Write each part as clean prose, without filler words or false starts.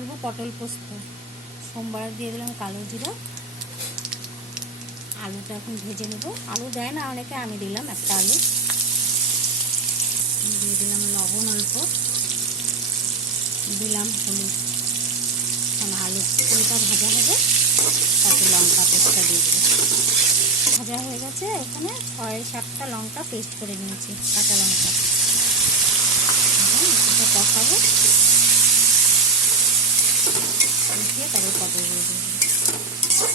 করব পটল পোস্ত। সোমবার দিয়ে দিলাম কালো জিরা। আলুটা এখন ভেজে নেব। আলু দেয় না অনেকে, আমি দিলাম একটা আলু। দিয়ে দিলাম লবণ অল্প, দিলাম হলুদ। এখন আলু পুরোটা ভাজা হবে, তাতে লঙ্কা পেস্টটা দিয়ে দেবো। ভাজা হয়ে গেছে। এখানে 6-7টা লঙ্কা পেস্ট করে নিয়েছি, কাঁচা লঙ্কা। এটা কষাবো, কষিয়ে তারপর পটল দিয়ে দেবো।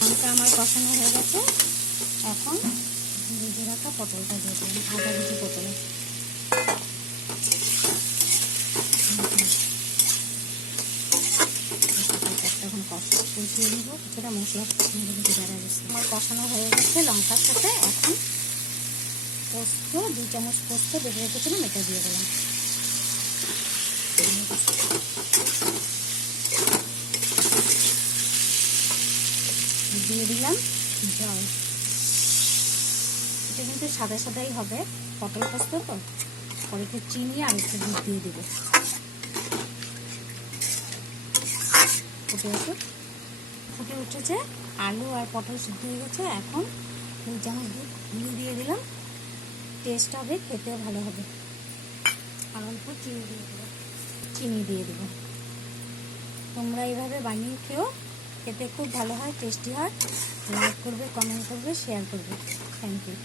লঙ্কা আমার কষানো হয়ে গেছে। এখন ভেজে রাখা পটলটা দিয়ে দেবো, আধা কেজি পটল। এখন কষিয়ে নিব, কিছুটা মশলা আমার কষানো হয়ে গেছে লঙ্কার সাথে। এখন পোস্ত, 2 চামচ পোস্ত বেটে রেখেছিলাম, এটা দিয়ে দিলাম। দিয়ে দিলাম জল। এটা কিন্তু সাদা সাদাই হবে, পটল পোস্ত তো। পরে একটু চিনি আর একটু দুধ দিয়ে দেবো। ফুটে উঠেছে, আলু আর পটল সিদ্ধ হয়ে গেছে। এখন 2 চামচ দুধ দিয়ে দিলাম। টেস্ট হবে, খেতেও ভালো হবে। আর অল্প চিনি দিয়ে দেবো। তোমরা এইভাবে বানিয়ে খেও, খেতে খুব ভালো হয়, টেস্টি হয়। লাইক করবে, কমেন্ট করবে, শেয়ার করবে। Thank you.